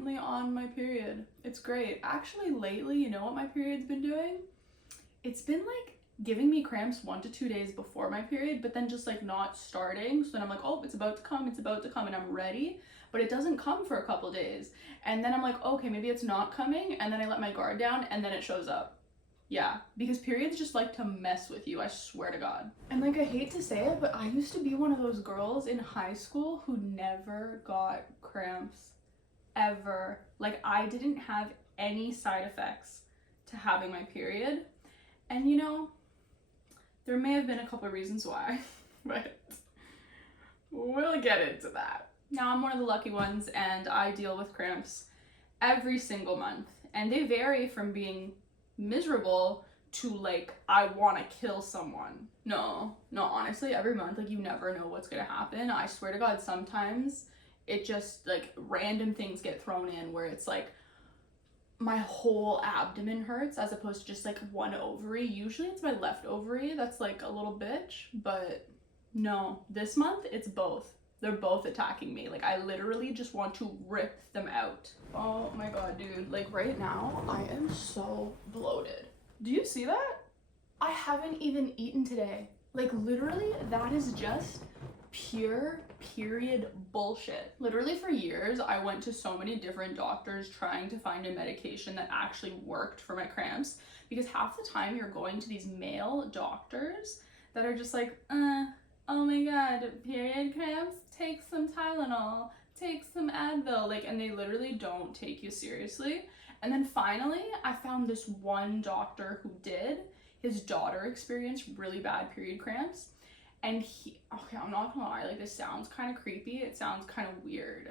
currently on my period. It's great. Actually, lately, you know what my period's been doing? It's been like giving me cramps 1 to 2 days before my period, but then just like not starting. So then I'm like, oh, it's about to come, and I'm ready, but it doesn't come for a couple days. And then I'm like, okay, maybe it's not coming, and then I let my guard down, and then it shows up. Yeah, because periods just like to mess with you, I swear to God. And like, I hate to say it, but I used to be one of those girls in high school who never got cramps, ever. Like, I didn't have any side effects to having my period. And you know, there may have been a couple of reasons why, but we'll get into that. Now I'm one of the lucky ones, and I deal with cramps every single month, and they vary from being miserable to like I want to kill someone. No, honestly, every month, like, you never know what's gonna happen. I swear to God, sometimes it just like random things get thrown in where it's like my whole abdomen hurts as opposed to just like one ovary. Usually it's my left ovary that's like a little bitch, but no, this month it's both. They're both attacking me. Like, I literally just want to rip them out. Oh my God, dude. Like, right now, I am so bloated. Do you see that? I haven't even eaten today. Like, literally, that is just pure period bullshit. Literally, for years, I went to so many different doctors trying to find a medication that actually worked for my cramps, because half the time you're going to these male doctors that are just like, oh my God, period cramps? Take some Tylenol, take some Advil, like, and they literally don't take you seriously. And then finally, I found this one doctor who did. His daughter experienced really bad period cramps, and okay, I'm not gonna lie, like, this sounds kind of creepy, it sounds kind of weird.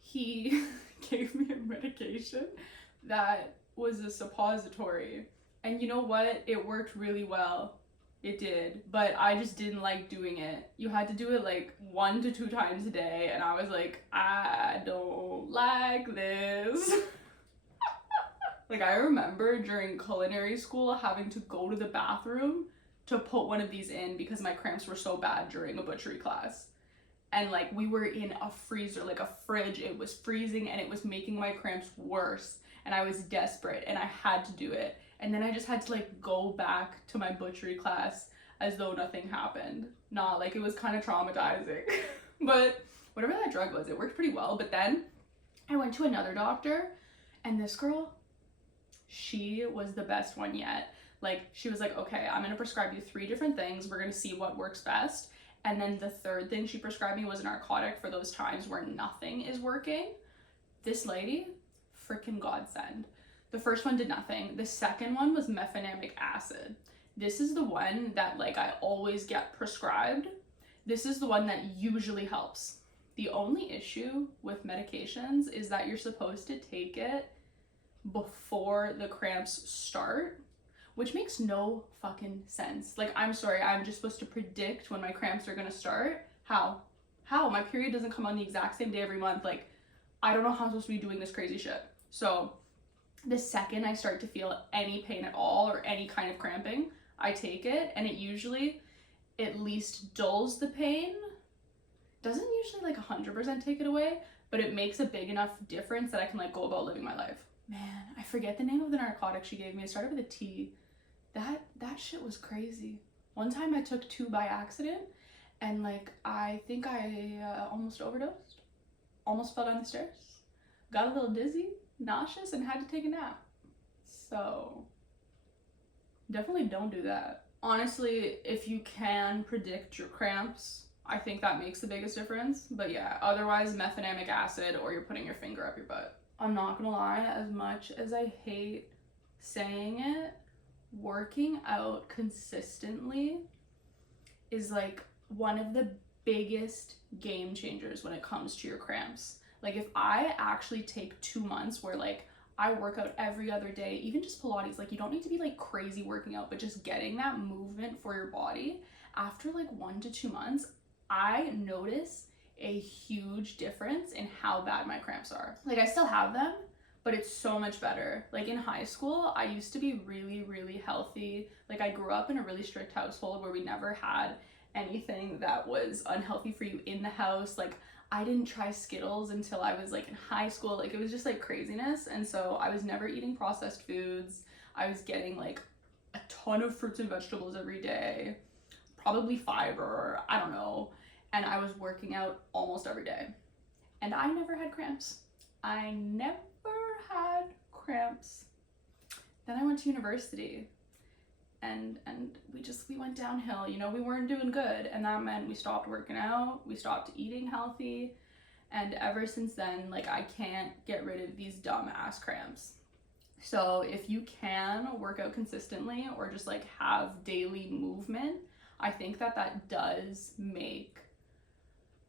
He gave me a medication that was a suppository, and you know what? It worked really well. It did, but I just didn't like doing it. You had to do it like 1 to 2 times a day, and I was like, I don't like this. Like, I remember during culinary school having to go to the bathroom to put one of these in because my cramps were so bad during a butchery class. And like, we were in a freezer, like a fridge. It was freezing and it was making my cramps worse, and I was desperate and I had to do it. And then I just had to like go back to my butchery class as though nothing happened. Nah, like, it was kind of traumatizing. But whatever that drug was, it worked pretty well. But then I went to another doctor, and this girl, she was the best one yet. Like, she was like, okay, I'm gonna prescribe you 3 different things. We're gonna see what works best. And then the third thing she prescribed me was a narcotic for those times where nothing is working. This lady, freaking godsend. The first one did nothing. The second one was mefenamic acid. This is the one that like I always get prescribed. This is the one that usually helps. The only issue with medications is that you're supposed to take it before the cramps start, which makes no fucking sense. Like, I'm sorry, I'm just supposed to predict when my cramps are gonna start? How? My period doesn't come on the exact same day every month. Like, I don't know how I'm supposed to be doing this crazy shit. So the second I start to feel any pain at all or any kind of cramping, I take it, and it usually at least dulls the pain. Doesn't usually like 100% take it away, but it makes a big enough difference that I can like go about living my life. Man, I forget the name of the narcotic she gave me. It started with a T. That shit was crazy. One time I took 2 by accident, and like, I think I almost overdosed, almost fell down the stairs, got a little dizzy, nauseous, and had to take a nap. So definitely don't do that. Honestly, if you can predict your cramps, I think that makes the biggest difference. But yeah, otherwise, mefenamic acid, or you're putting your finger up your butt. I'm not gonna lie, as much as I hate saying it, working out consistently is like one of the biggest game changers when it comes to your cramps. Like, if I actually take 2 months where like I work out every other day, even just Pilates, like, you don't need to be like crazy working out, but just getting that movement for your body, after like 1 to 2 months, I notice a huge difference in how bad my cramps are. Like, I still have them, but it's so much better. Like, in high school, I used to be really, really healthy. Like, I grew up in a really strict household where we never had anything that was unhealthy for you in the house. Like, I didn't try Skittles until I was like in high school. Like it was just like craziness. And so I was never eating processed foods. I was getting like a ton of fruits and vegetables every day, probably fiber, I don't know. And I was working out almost every day. And I never had cramps. I never had cramps. Then I went to university and we went downhill. You know, we weren't doing good, and that meant we stopped working out, we stopped eating healthy, and ever since then, like, I can't get rid of these dumb ass cramps. So if you can work out consistently or just like have daily movement, I think that does make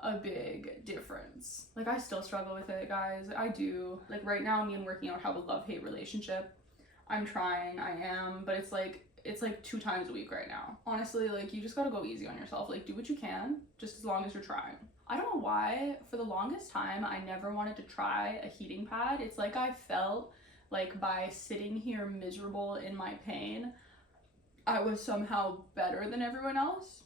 a big difference. Like, I still struggle with it, guys. I do. Like, right now, me and working out have a love-hate relationship. I'm trying, I am, but it's like 2 times a week right now. Honestly, like, you just gotta go easy on yourself. Like, do what you can, just as long as you're trying. I don't know why, for the longest time, I never wanted to try a heating pad. It's like I felt like by sitting here miserable in my pain, I was somehow better than everyone else.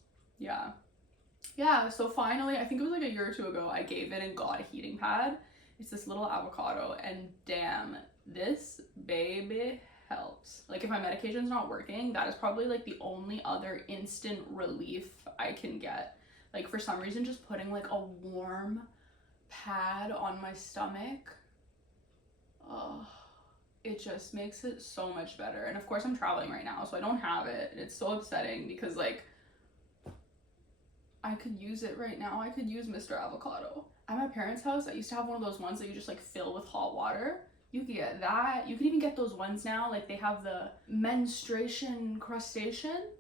Yeah, so finally, I think it was like a year or 2 ago, I gave in and got a heating pad. It's this little avocado, and damn, this baby helps. Like, if my medication's not working, that is probably like the only other instant relief I can get. Like, for some reason, just putting like a warm pad on my stomach, oh, it just makes it so much better. And of course, I'm traveling right now, so I don't have it. It's so upsetting because, like, I could use it right now. I could use Mr. Avocado. At my parents' house, I used to have one of those ones that you just like fill with hot water. You could get that. You can even get those ones now. Like, they have the menstruation crustacean.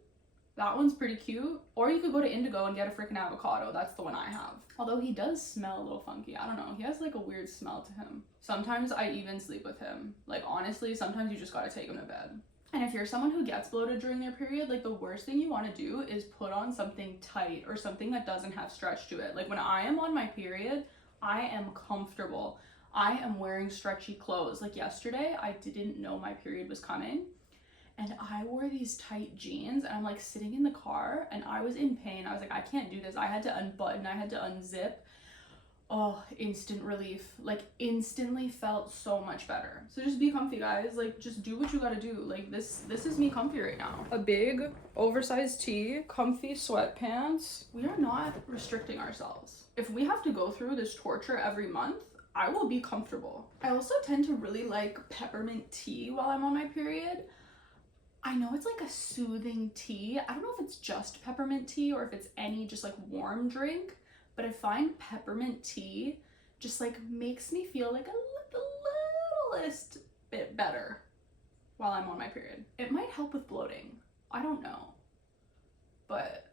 That one's pretty cute. Or you could go to Indigo and get a freaking avocado. That's the one I have. Although he does smell a little funky. I don't know. He has like a weird smell to him. Sometimes I even sleep with him. Like, honestly, sometimes you just gotta take him to bed. And if you're someone who gets bloated during their period, like, the worst thing you want to do is put on something tight or something that doesn't have stretch to it. Like, when I am on my period, I am comfortable. I am wearing stretchy clothes. Like, yesterday, I didn't know my period was coming, and I wore these tight jeans, and I'm like sitting in the car, and I was in pain. I was like, I can't do this. I had to unbutton, I had to unzip. Oh, instant relief. Like, instantly felt so much better. So just be comfy, guys. Like, just do what you gotta do. Like, this is me comfy right now. A big oversized tee, comfy sweatpants. We are not restricting ourselves. If we have to go through this torture every month, I will be comfortable. I also tend to really like peppermint tea while I'm on my period. I know it's like a soothing tea. I don't know if it's just peppermint tea or if it's any just like warm drink, but I find peppermint tea just like makes me feel like the littlest bit better while I'm on my period. It might help with bloating. I don't know. But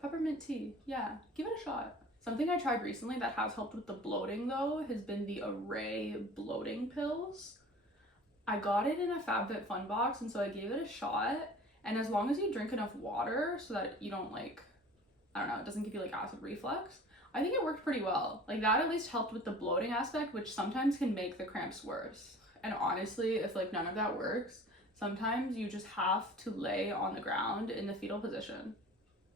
peppermint tea, yeah, give it a shot. Something I tried recently that has helped with the bloating though has been the Array bloating pills. I got it in a FabFitFun box, and so I gave it a shot. And as long as you drink enough water so that you don't like, I don't know, it doesn't give you like acid reflux, I think it worked pretty well. Like, that at least helped with the bloating aspect, which sometimes can make the cramps worse. And honestly, if like none of that works, sometimes you just have to lay on the ground in the fetal position.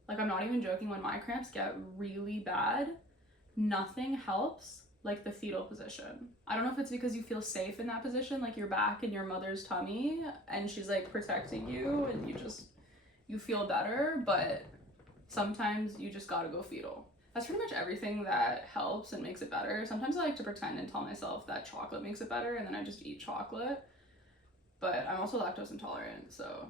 Like, I'm not even joking, when my cramps get really bad, nothing helps like the fetal position. I don't know if it's because you feel safe in that position, like you're back in your mother's tummy and she's like protecting you and you feel better, but sometimes you just gotta go fetal. That's pretty much everything that helps and makes it better. Sometimes I like to pretend and tell myself that chocolate makes it better, and then I just eat chocolate. But I'm also lactose intolerant, so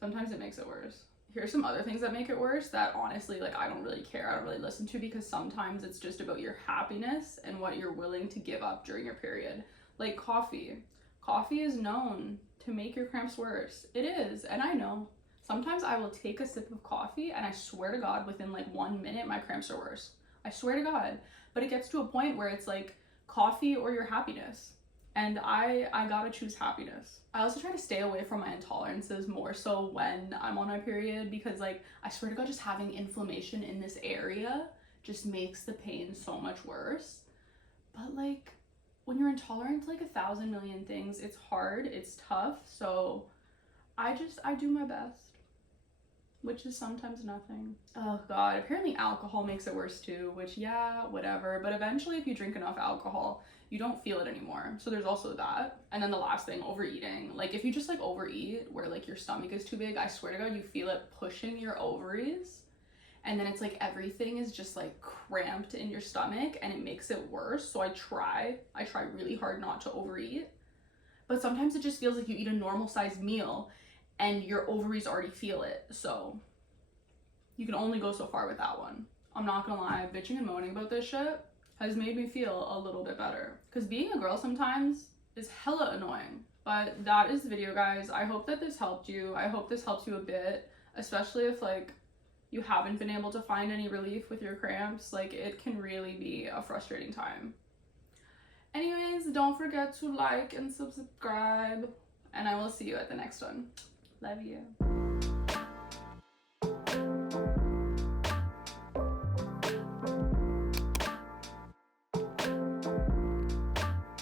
sometimes it makes it worse. Here's some other things that make it worse that honestly, like, I don't really care, I don't really listen to, because sometimes it's just about your happiness and what you're willing to give up during your period. Like coffee. Coffee is known to make your cramps worse. It is, and I know. Sometimes I will take a sip of coffee and I swear to God, within like 1 minute, my cramps are worse. I swear to God. But it gets to a point where it's like coffee or your happiness. And I gotta choose happiness. I also try to stay away from my intolerances more so when I'm on my period, because like, I swear to God, just having inflammation in this area just makes the pain so much worse. But like, when you're intolerant to like 1,000 million things, it's hard, it's tough. So I do my best. which is sometimes nothing. Oh god, apparently alcohol makes it worse too, which yeah, whatever. But eventually if you drink enough alcohol, you don't feel it anymore. So there's also that. And then the last thing, overeating. Like if you just like overeat where like your stomach is too big, I swear to God, you feel it pushing your ovaries. And then it's like everything is just like cramped in your stomach and it makes it worse. So I try really hard not to overeat. But sometimes it just feels like you eat a normal sized meal and your ovaries already feel it. So you can only go so far with that one. I'm not gonna lie, bitching and moaning about this shit has made me feel a little bit better. Because being a girl sometimes is hella annoying. But that is the video, guys. I hope that this helped you. I hope this helps you a bit, especially if like you haven't been able to find any relief with your cramps. Like it can really be a frustrating time. Anyways, don't forget to like and subscribe, and I will see you at the next one. Love you.